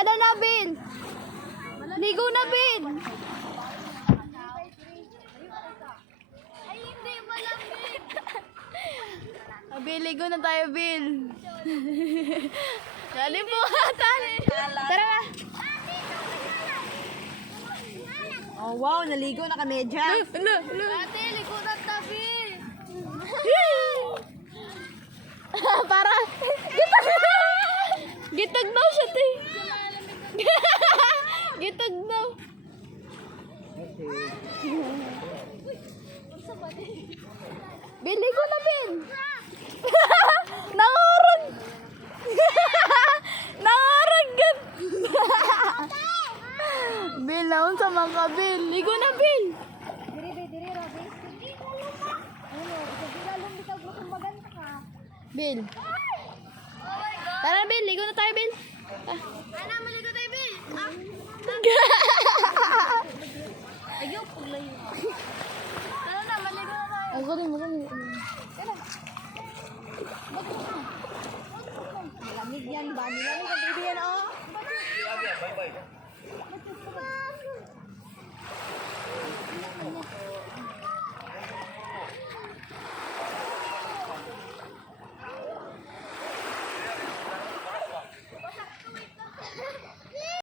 Tara na, Bin. Ligo na, Bin. Ay, hindi. Malamig. Bil, ligo na tayo, Bil. Dali po. Tara na. Oh, wow, naligo na kami dyan. Ate, ligo na tabi. Para. Gitag daw siya, te. Gitag daw. Bil, ligo na, Bil. Nangurag. Nangurag gan. Bil, naon sa mga Bil. Ligo na, Bil. Bil. Tara, Bil. Ligo na tayo, Bil. Ana, maligo tayo, Bil. Ayaw, paglayo. Tara na, maligo na tayo. Ako rin, ako rin. Malamig yan ba? Nilamig ang baby yan, oh.